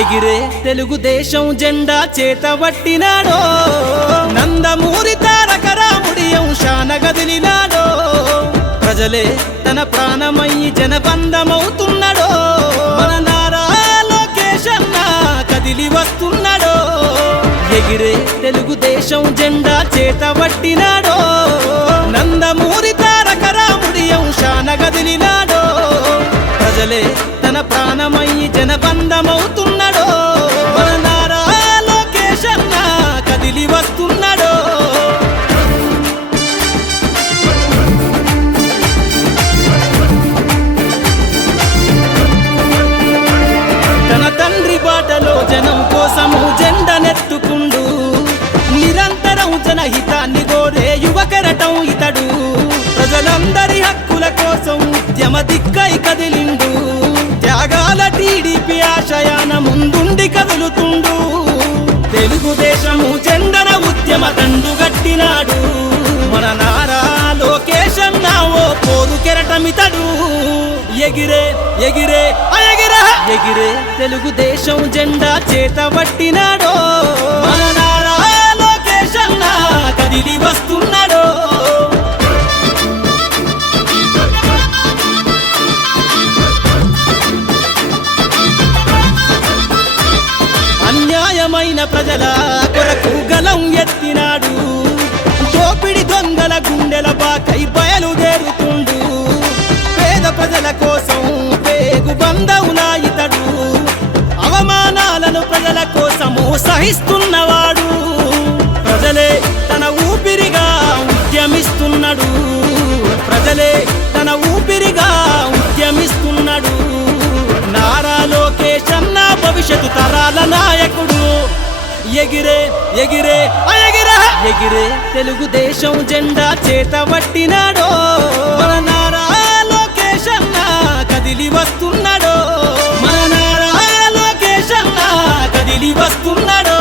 ఎగిరే తెలుగుదేశం జెండా చేతబట్టినాడో నందమూరి తారక రాముడి అంశాన గదిలినాడో ప్రజలే తన ప్రాణమయ్యి జనబంధమవుతున్నాడో మన నారా లోకేష్ అన్న కదిలి వస్తున్నాడో ఎగిరే తెలుగుదేశం జెండా చేతబట్టినాడో నందమూరి తారక రాముడి అంశాన గదిలినాడో ప్రజలే తన ప్రాణమయ్యి జనబంధమవుతున్నాడో మన నారా లోకేష్ అన్న కదిలి వస్తున్నాడో తన తండ్రి బాటలో జనం కోసము జెండనెత్తుకుండు నిరంతరం జనహితాన్ని కోరే యువకరటం ఇతడు ప్రజలందరి హక్కుల కోసం ఉద్యమ దిక్కై కదిలిండు త్యాగాల టీడీపీ ఆశయాన ముందుండి కదులుతుండు తెలుగుదేశము జెండన ఉద్యమ దండు గట్టినాడు మన నారా లోకేష్ అన్న ఓ పోరు కెరటమితడు ఎగిరే ఎగిరే ఎగిరే తెలుగుదేశం జెండా చేతబట్టినాడో మన నారా లోకేష్ అన్న కదిలి వస్తున్నాడో అన్యాయమైన ప్రజల కొరకు గలం ఎత్తినాడు దోపిడి దొంగల గుండెల బాకై బయలుదేరుతుండు పేద ప్రజల కోసం పేగు బంధవులా ఇతడు అవమానాలను ప్రజల కోసము సహిస్తున్నవాడు ప్రజలే తన ఊపిరిగా ఉద్యమిస్తున్నాడు ప్రజలే తన ఊపిరిగా ఉద్యమిస్తున్నాడు నారా లోకేష్ అన్న భవిష్యత్తు తరాల నాయకుడు ఎగిరే ఎగిరే ఎగిరే తెలుగుదేశం జెండా చేతబట్టినాడో మన నారా లోకేష్ అన్న కదిలి వస్తున్నాడో మన నారా లోకేష్ అన్న కదిలి వస్తున్నాడో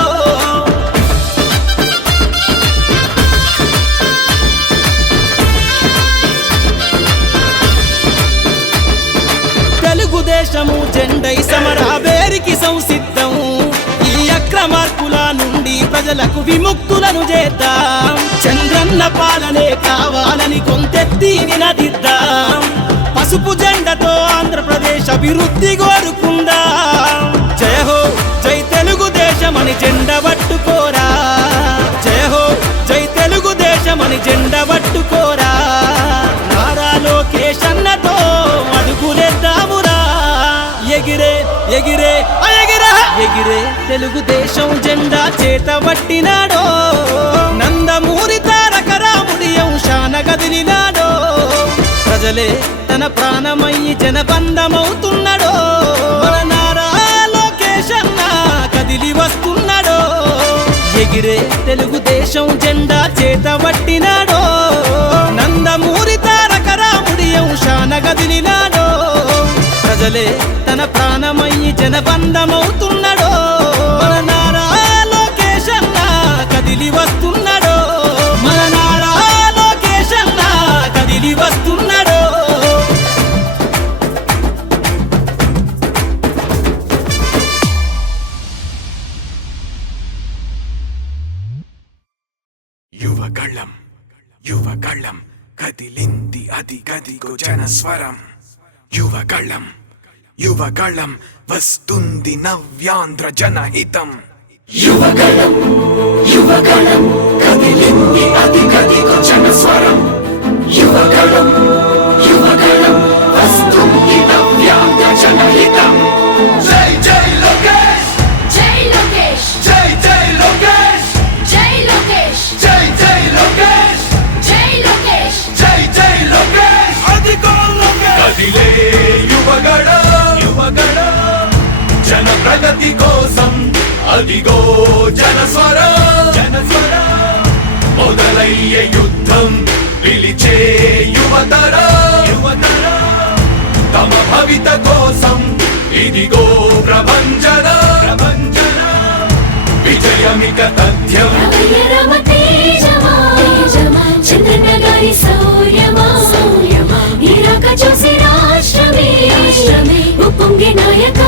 తెలుగుదేశము జెండై సమరావేరికి సంసిద్ధం ఈ అక్రమార్కుల నుండి ప్రజలకు విముక్తులను చేద్దాం చంద్రన్న పాలనే కావాలని కొంతెత్తి నినదిద్దాం పసుపు జెండతో ఆంధ్రప్రదేశ్ అభివృద్ధి కోరుకుందాం జయ హో జై తెలుగుదేశం అని జెండ పట్టుకోరా జయ హో జై తెలుగుదేశం అని జెండ పట్టుకోరా నారా లోకేష్ అన్నతో అడుగులేద్దామురా ఎగిరే ఎగిరే ఎగిరే తెలుగుదేశం జెండా చేతబట్టినాడో నందమూరి తారక రాముడి అంశాన గదిలినాడో ప్రజలే తన ప్రాణమయ్యి జనబంధమవుతున్నాడో మన నారా లోకేష్ అన్న కదిలి వస్తున్నాడో ఎగిరే తెలుగుదేశం జెండా చేతబట్టినాడో నందమూరి తారక రాముడి అంశాన గదిలినాడో ప్రజలే తన ప్రాణమయ్యి జనబంధమవుతున్నాడో మన నారా లోకేష్ అన్న కదిలి వస్తున్నాడో మన నారా లోకేష్ అన్న కదిలి వస్తున్నాడో యువగళం కదిలింది అది గదిగో జనస్వరం యువగళం వస్తుంది నవ్యాంధ్ర జనహితం యువగళం కదిలింది అది గదిగో జనస్వరం యువగళం వస్తుంది నవ్యాంధ్ర జనహితం జై జై లోకేష్ జై లోకేష్ జై జై లోకేష్ జై లోకేష్ జై జై లోకేష్ జై లోకేష్ జై జై లోకేష్ అదిగో లోకేష్ కదిలే యువగళం జన ప్రగతి కోసం అదిగో జనస్వరం మొదలయ్యే యుద్ధం పిలిచే యువతరం తమ భవిత కోసం ఇదిగో ప్రభంజనం విజయమిక తథ్యం రమ తేజమా చంద్రన్న గారి సౌర్యమా నీరాక చూసి రాష్ట్రమే ఉప్పొంగే నాయక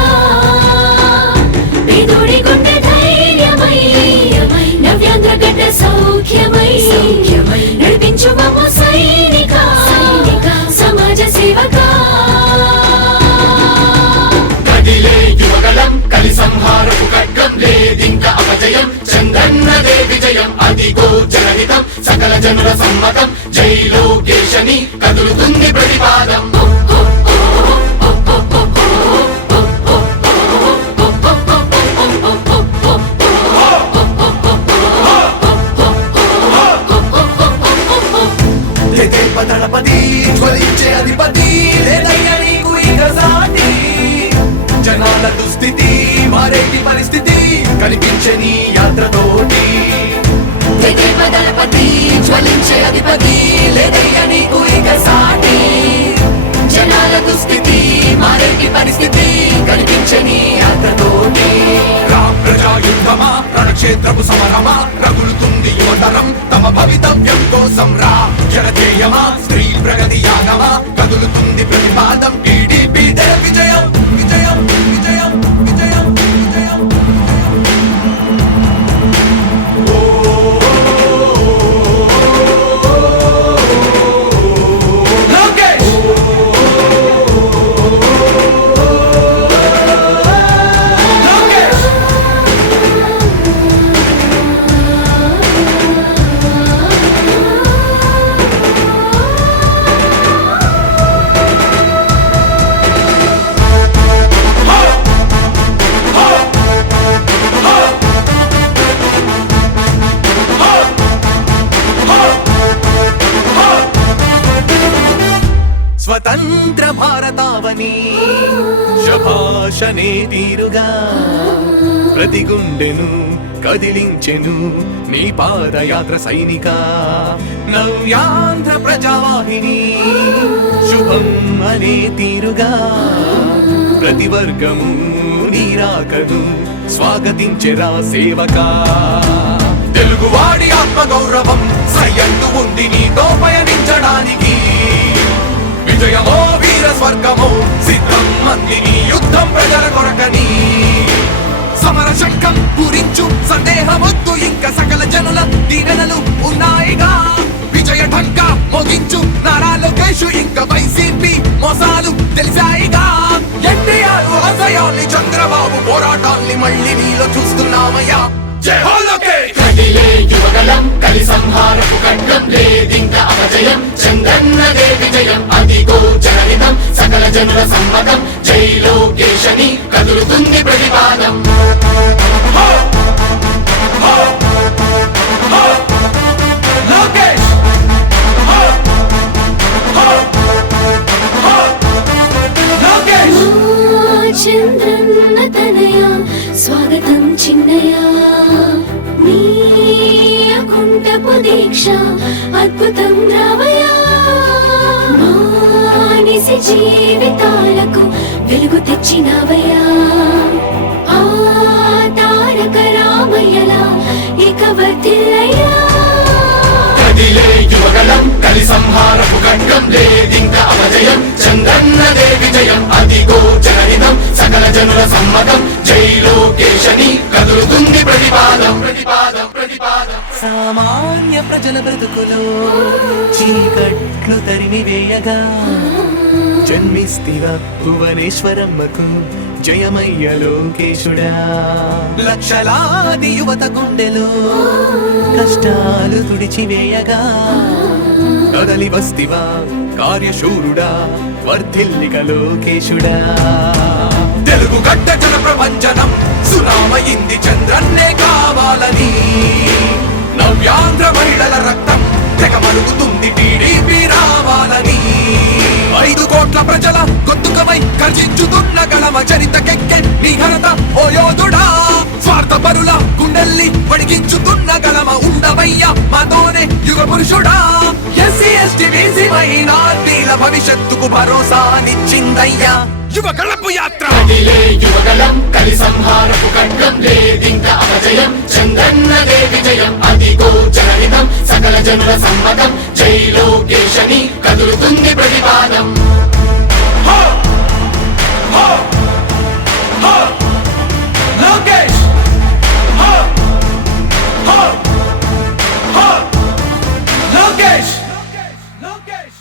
చంద్రన్నదే విజయం అదిగో జనహితం సకల జనుల సమ్మతం జై లోకేశని కదులుతుంది ప్రతిపాదం దళపతి జ్వలించే అధిపతి లేదయ్యా నీకు ఇక సాటి జనాల దుస్థితి మారేటి పరిస్థితి కనిపించే నీ యాత్రతోటి దళపతి జ్వలించే అధిపతి లేదయ్యా నీకు ఇక సాటి జనాల దుస్థితి మారేటి పరిస్థితి కనిపించే నీ యాత్రతోటి రా ప్రజాయుద్ధమా రణక్షేత్రపు సమరమా రగులుతుంది యువతరం తమ భవితవ్యం కోసం రా జనజేయమా స్త్రీ ప్రగతి యాగమా కదులుతుంది ప్రతిపాదం టీడీపీ విజయం విజయం విజయం విజయం విజయం లోకేష్ లోకేష్ స్వతంత్ర భారతావని శభాషనే తీరుగా ప్రతి గుండెను కదిలించెను నీ పాదయాత్ర సైనిక నవ్యాంధ్ర ప్రజావాహిని శుభం అనే తీరుగా ప్రతి వర్గము నీరాకను స్వాగతించెరా సేవకా తెలుగువాడి ఆత్మగౌరవం సయ్యందు ఉంది నీతో పయనించడానికి విజయమో వీర స్వర్గమో సిద్ధం మందిని యుద్ధం ప్రజల కొరకని సమర శంఖం పూరించు సందేహమొద్దు ఇంకా సకల జనుల దీవెనలు ఉన్నాయిగా విజయ ఢంక మోగించు నారా లోకేష్ ఇంకా వైసీపీ మోసాలు తెలిసాయిగా ఎన్టీఆర్ ఆశయాల్ని చంద్రబాబు పోరాటాల్ని మళ్ళీ నీలో చూస్తున్నామయ్యా జై హో లోకేష్ కదిలే యువగలం కలి సంహారపు ఖడ్గం లేదింక అపజయం చంద్రన్నదే విజయం అదిగో జనహితం సకల జనుల సమ్మతం జై లోకేశని కదులుతుంది ప్రతిపాదం లోకేష్ లోకేష్ చంద్రన్న తనయ స్వాగతం చిన్నయ నీ అకుంఠపు దీక్ష అద్భుతం రావయ్యా మానిసి జీవితాలకు వెలుగు తెచ్చినవయ్యా ఆ తారక రామయ్యలా ఇక వర్ధిల్లయ్యా కదిలే యువగలం కలి సంహారపు ఖడ్గం లేదింక అపజయం చంద్రన్నదే విజయం అదిగో జనహితం సకల జనుల సమ్మతం జై లోకేశని కదులుతుంది ప్రతిపాదం ప్రతిపాదం ప్రతిపాదం సామాన్య ప్రజల బ్రతుకులో చీకట్లు తరిమి వేయగా జన్మిస్తివ భువనేశ్వరమ్మకు జయమయ్య లోకేశుడా లక్షలాది యువత గుండెలో కష్టాలు తుడిచివేయగా కదలి వస్తివా కార్యశూరుడా వర్ధిల్లిక లోకేశుడా తెలుగు గడ్డ జన ప్రపంచనం సునామయింది చంద్రన్నే కావాలని నవ్యాంధ్ర మహిళల రక్తం తెగ మరుగుతుంది టీడీపీ రావాలని 5 కోట్ల ప్రజల గొంతుకమై గర్జించుతున్న గళమ చరితకెక్కె నీ ఘనత ఓ యోధుడా స్వార్థ పరుల గుండెల్ని వడికించుతున్న గళమ ఉండవయ్యా మాతోనే యుగ పురుషుడా ఎస్సీ ఎస్టీ బీసీ మైనార్టీల భవిష్యత్తుకు భరోసానిచ్చిందయ్యా యువ గళపు యాత్ర కదిలే యువగలం కలి సంహారపు ఖడ్గం లేదింక అపజయం చంద్రన్నదే విజయం అదిగో జనహితం సకల జనుల సమ్మతం జై లోకేశని కదులుతుంది ప్రతిపాదం లోకేష్ లోకేష్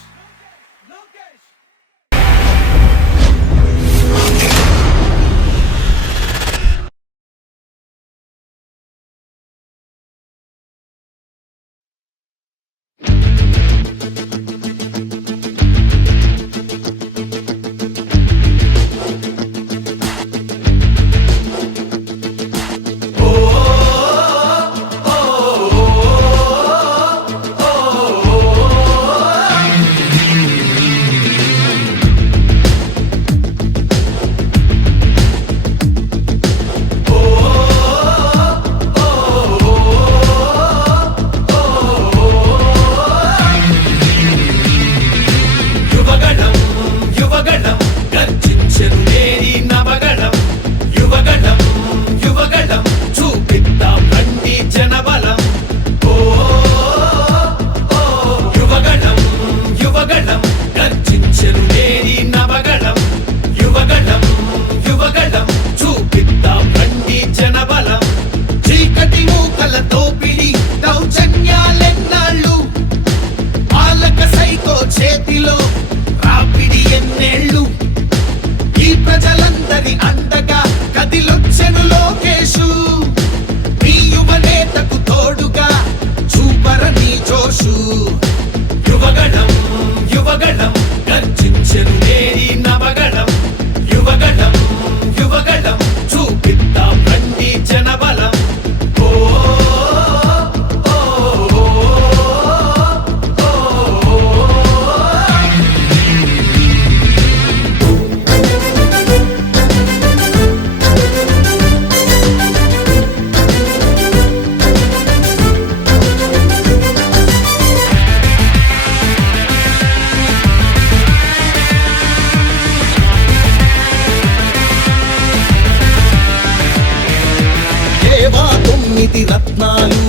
వాగ్దానాలు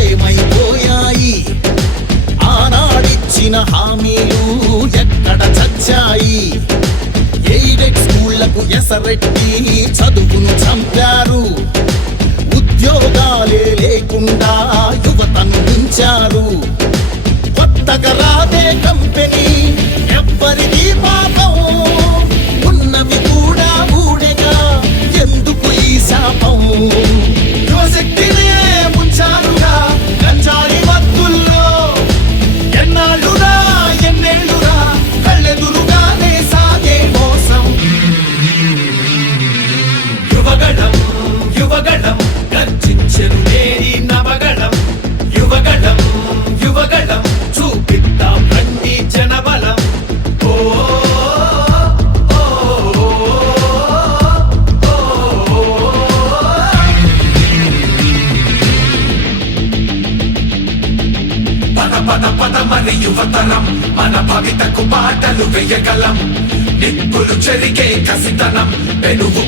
ఏమైపోయాయి? ఆనాడిచ్చిన హామీలు ఎక్కడ చచ్చాయి? ఎయిడెడ్ స్కూళ్లకు ఎసరెట్టి చదువును చంపారు. ఉద్యోగాలే లేకుండా యువతను ఉంచారు. కొత్తగా రాదే కంపెనీ ఎవ్వరిది పాపం, ఉన్నవి కూడా ఊడెగా ఎందుకు ఈ శాపం? యువశక్తినే ముంచారుగా గంజాయి మత్తుల్లో, ఎన్నాళ్ళురా ఎన్నేళ్ళురా కళ్ళెదురుగానే సాగే మోసం. యువగళం యువగళం గర్జించెను నేరి నవగళం, యువగళం యువగళం చూపిద్దాం రండి జనబలం. ఓ ఓ, ఓ, ఓ. పద పద పద మరి యువతరం, మన భవితకు పాటలు వేయగలం. నిప్పులు చెరిగే కసితనం పెనుగు